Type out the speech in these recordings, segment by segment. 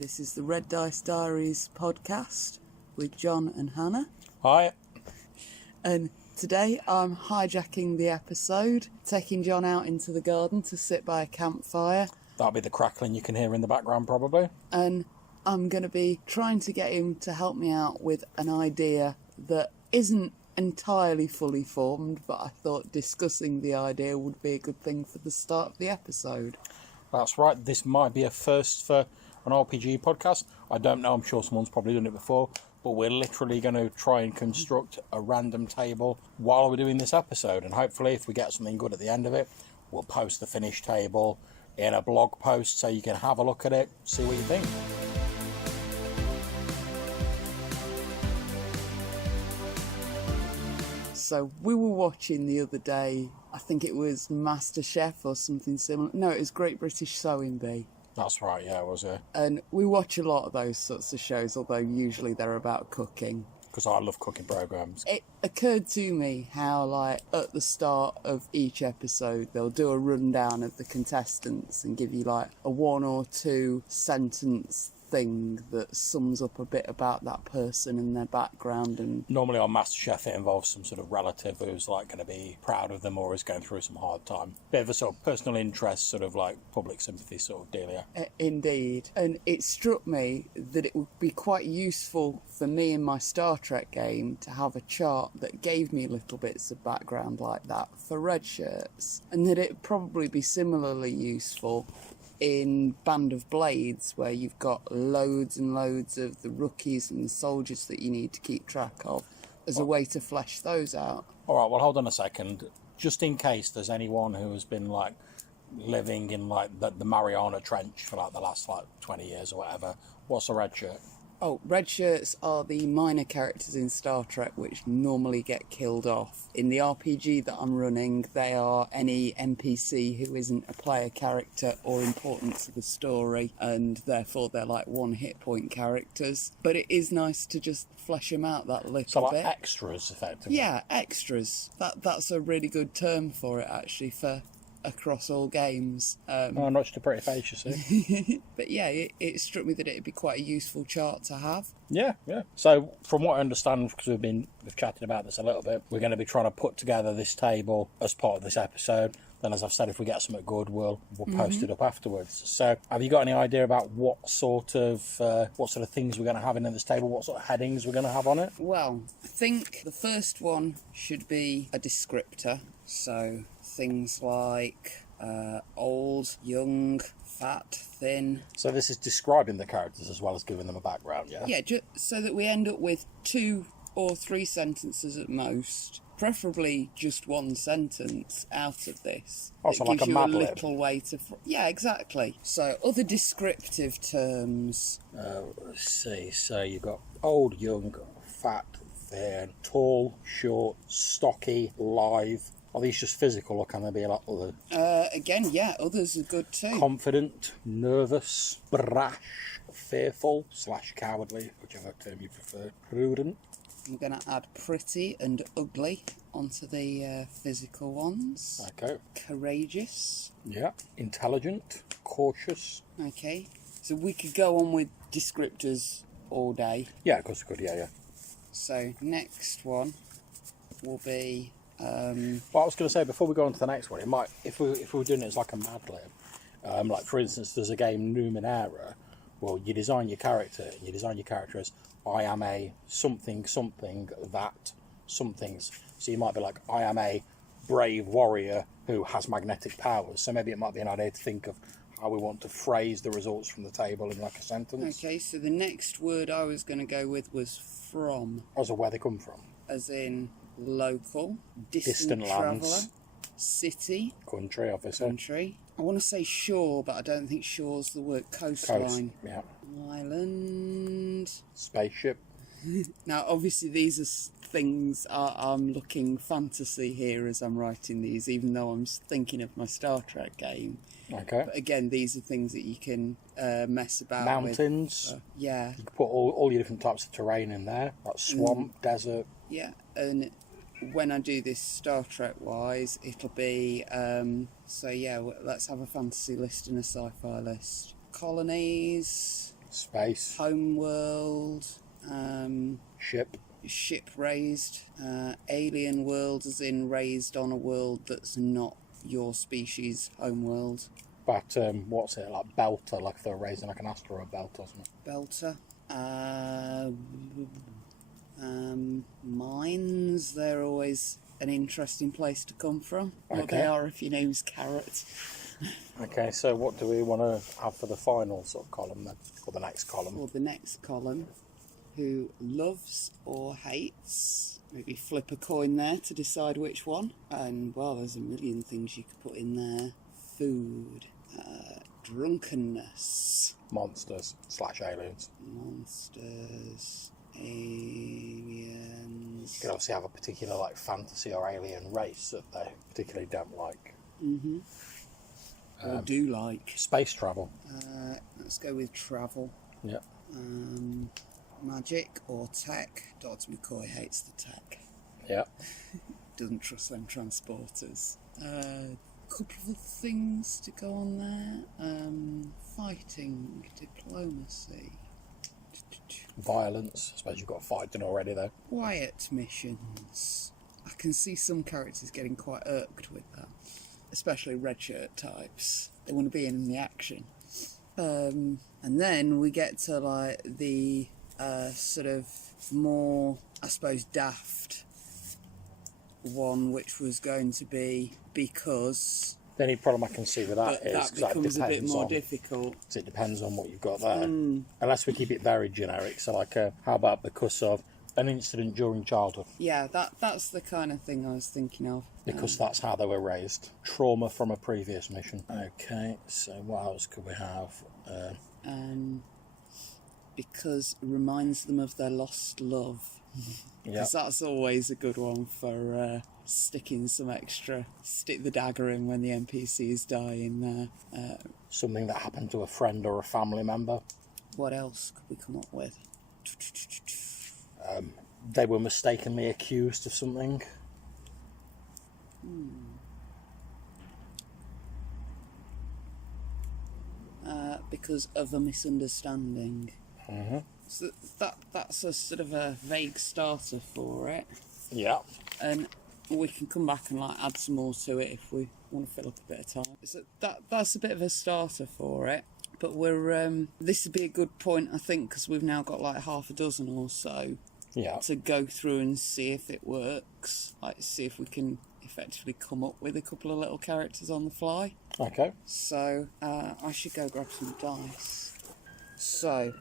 This is the Red Dice Diaries podcast with John and Hannah. Hi. And today I'm hijacking the episode, taking John out into the garden to sit by a campfire. That'll be the crackling you can hear in the background, probably. And I'm going to be trying to get him to help me out with an idea that isn't entirely fully formed, but I thought discussing the idea would be a good thing for the start of the episode. That's right. This might be a first for an RPG podcast. I don't know. I'm sure someone's probably done it before. But we're literally going to try and construct a random table while we're doing this episode. And hopefully, if we get something good at the end of it, we'll post the finished table in a blog post so you can have a look at it, see what you think. So we were watching the other day, I think it was MasterChef or something similar. No, it was Great British Sewing Bee. That's right, yeah, it was, yeah. And we watch a lot of those sorts of shows, although usually they're about cooking. Because I love cooking programmes. It occurred to me how, like, at the start of each episode, they'll do a rundown of the contestants and give you, like, a 1 or 2 sentence thing that sums up a bit about that person and their background. And normally on MasterChef it involves some sort of relative who's like going to be proud of them or is going through some hard time. Bit of a sort of personal interest, sort of like public sympathy sort of deal, yeah. Indeed. And it struck me that it would be quite useful for me in my Star Trek game to have a chart that gave me little bits of background like that for red shirts, and that it'd probably be similarly useful in Band of Blades, where you've got loads and loads of the rookies and the soldiers that you need to keep track of, as a way to flesh those out. All right, well, hold on a second. Just in case there's anyone who has been, like, living in, like, the Mariana Trench for, like, the last, like, 20 years or whatever, what's a red shirt? Oh, red shirts are the minor characters in Star Trek which normally get killed off. In the RPG that I'm running, they are any NPC who isn't a player character or important to the story, and therefore they're like 1 hit point characters. But it is nice to just flesh them out that little bit. So like extras, effectively? Yeah, extras. That's a really good term for it, actually, for across all games. Not just a pretty face, you see. But yeah, it struck me that it'd be quite a useful chart to have. Yeah. So from what I understand, because we've chatted about this a little bit, we're going to be trying to put together this table as part of this episode. Then, as I've said, if we get something good, we'll post it up afterwards. So, have you got any idea about what sort of things we're going to have in this table? What sort of headings we're going to have on it? Well, I think the first one should be a descriptor. So things like old, young, fat, thin. So this is describing the characters as well as giving them a background, yeah? Yeah, just so that we end up with 2 or 3 sentences at most. Preferably just 1 sentence out of this. Also, it like gives a you a Mad Lib. little way to... Yeah, exactly. So, other descriptive terms. Let's see. So you've got old, young, fat, thin, tall, short, stocky, lithe. Are these just physical, or can there be a lot other? Again, yeah, others are good too. Confident, nervous, brash, fearful / cowardly, whichever term you prefer. Prudent. I'm going to add pretty and ugly onto the physical ones. Okay. Courageous. Yeah. Intelligent, cautious. Okay. So we could go on with descriptors all day. Yeah, of course we could. Yeah. So next one will be... Well, I was going to say, before we go on to the next one, it might, if we were doing it as like a Mad Lib, like for instance, there's a game Numenera. Well, you design your character. You design your character as I am a something that somethings. So you might be like, I am a brave warrior who has magnetic powers. So maybe it might be an idea to think of how we want to phrase the results from the table in like a sentence. Okay, so the next word I was going to go with was from. As of where they come from. As in local, distant traveller, lands, city, country, obviously. Country. I want to say shore, but I don't think shore's the word. Coastline. Coast, yeah. Island. Spaceship. Now, obviously, these are things I'm looking fantasy here as I'm writing these, even though I'm thinking of my Star Trek game. Okay. But again, these are things that you can mess about Mountains. with. Yeah. You can put all your different types of terrain in there, like swamp, desert. Yeah, and when I do this Star Trek wise, it'll be so yeah, let's have a fantasy list and a sci-fi list. Colonies, Space. Homeworld. Ship. Ship raised. Alien world, as in raised on a world that's not your species' homeworld. But what's it, like belter, like if they're raising like an asteroid belt or something? Belter. Mines, they're always an interesting place to come from. What Okay. they are if your name's Carrot. Okay, so what do we want to have for the final sort of column then? Or the next column? Or the next column. Who loves or hates. Maybe flip a coin there to decide which one. And, well, there's a million things you could put in there. Food. Drunkenness. Monsters / aliens. Monsters. Aliens. You can obviously have a particular like fantasy or alien race that they particularly don't like. Mm-hmm. Or do like. Space travel. Let's go with travel. Yeah. Magic or tech. Dr. McCoy hates the tech. Yeah. Doesn't trust them transporters. Couple of things to go on there. Fighting, diplomacy. Violence. I suppose you've got fighting already though. Quiet missions. I can see some characters getting quite irked with that. Especially red shirt types. They want to be in the action. And then we get to like the sort of more, I suppose, daft one, which was going to be because. The only problem I can see with that is that becomes a bit more difficult. Because it depends on what you've got there. Unless we keep it very generic. So like, how about because of an incident during childhood? Yeah, that's the kind of thing I was thinking of. Because that's how they were raised. Trauma from a previous mission. Okay, so what else could we have? Because it reminds them of their lost love. Because that's always a good one for sticking some extra, stick the dagger in when the NPCs die in there. Something that happened to a friend or a family member. What else could we come up with? They were mistakenly accused of something. Because of a misunderstanding. Mm-hmm. So that's a sort of a vague starter for it. Yeah. And we can come back and like add some more to it if we want to fill up a bit of time. So that's a bit of a starter for it. But we're this would be a good point, I think, because we've now got like half a dozen or so to go through and see if it works. Like see if we can effectively come up with a couple of little characters on the fly. Okay. So I should go grab some dice. So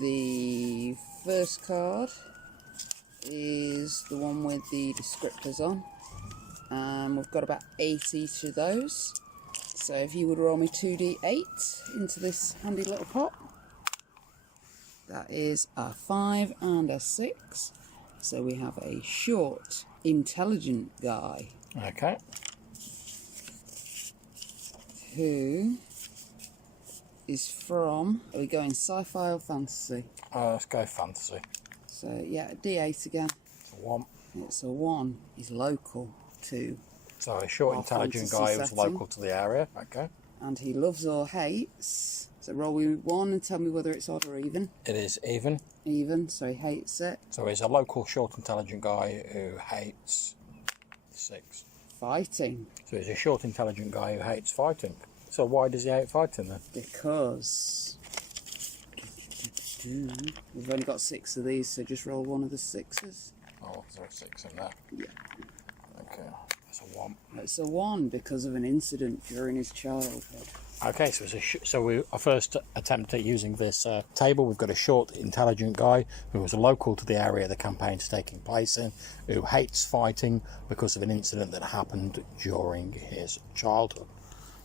the first card is the one with the descriptors on. We've got about 8 each of those. So if you would roll me 2d8 into this handy little pot. That is a 5 and a 6. So we have a short, intelligent guy. Okay. Who is from... Are we going sci-fi or fantasy? Let's go fantasy. So yeah, a d8 again. It's a 1. It's a 1. He's local to... So a short, Our intelligent fantasy guy who's setting. local to the area. Okay. And he loves or hates. So roll me 1 and tell me whether it's odd or even. It is even. Even, so he hates it. So he's a local, short, intelligent guy who hates 6. Fighting. So he's a short, intelligent guy who hates fighting. So why does he hate fighting then? Because... We've only got 6 of these, so just roll one of the 6s. Oh, is there a 6 in there? Yeah. Okay, that's a 1. It's a 1 because of an incident during his childhood. Okay, so it's our first attempt at using this table. We've got a short, intelligent guy who was local to the area the campaign's taking place in, who hates fighting because of an incident that happened during his childhood.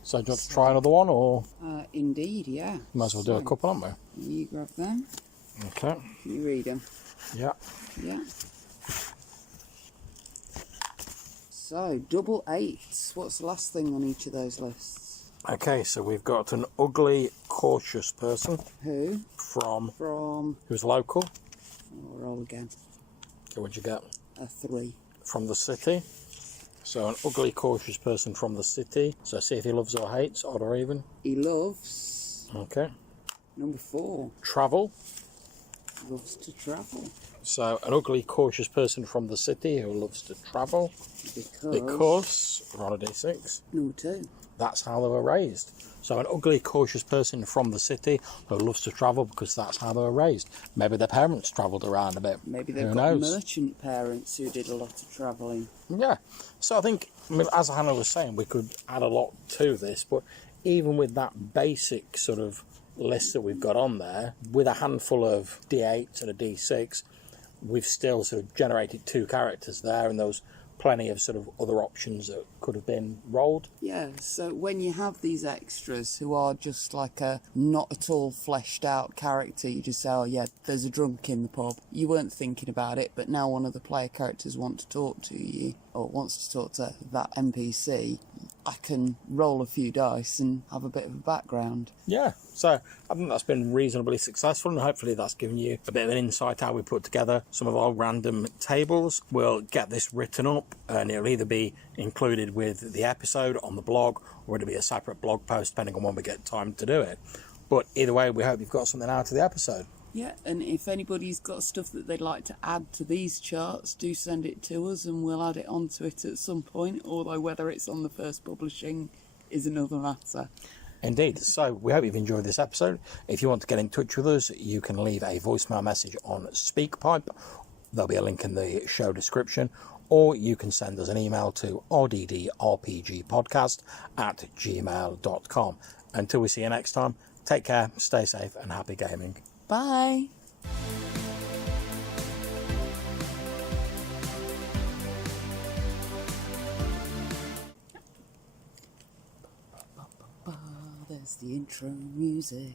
So do you want to try another one, or? Indeed, yeah. Might as well do a couple, aren't we? You grab them. Okay. Can you read them? Yeah. Yeah. So, double 8s. What's the last thing on each of those lists? Okay, so we've got an ugly, cautious person. Who? From? From... Who's local. Oh, roll again. Okay, what'd you get? A 3. From the city. So an ugly, cautious person from the city. So see if he loves or hates, odd or even. He loves... Okay. Number 4. Travel. Loves to travel. So, an ugly, cautious person from the city who loves to travel. Because we're on a D6. Number 2. That's how they were raised. So, an ugly, cautious person from the city who loves to travel because that's how they were raised. Maybe their parents travelled around a bit. Maybe they've Who got knows? merchant parents who did a lot of travelling. Yeah. So, I think, as Hannah was saying, we could add a lot to this, but even with that basic sort of list that we've got on there, with a handful of D8s and a D6, we've still sort of generated 2 characters there, and there was plenty of sort of other options that could have been rolled. Yeah, so when you have these extras who are just like a not at all fleshed out character, you just say, oh yeah, there's a drunk in the pub. You weren't thinking about it, but now one of the player characters wants to talk to you, or wants to talk to that NPC. I can roll a few dice and have a bit of a background. Yeah, so I think that's been reasonably successful, and hopefully that's given you a bit of an insight how we put together some of our random tables. We'll get this written up, and it'll either be included with the episode on the blog, or it'll be a separate blog post depending on when we get time to do it. But either way, we hope you've got something out of the episode. Yeah, and if anybody's got stuff that they'd like to add to these charts, do send it to us and we'll add it onto it at some point, although whether it's on the first publishing is another matter. Indeed. So we hope you've enjoyed this episode. If you want to get in touch with us, you can leave a voicemail message on SpeakPipe. There'll be a link in the show description, or you can send us an email to rddrpgpodcast@gmail.com. Until we see you next time, take care, stay safe, and happy gaming. Bye! There's the intro music.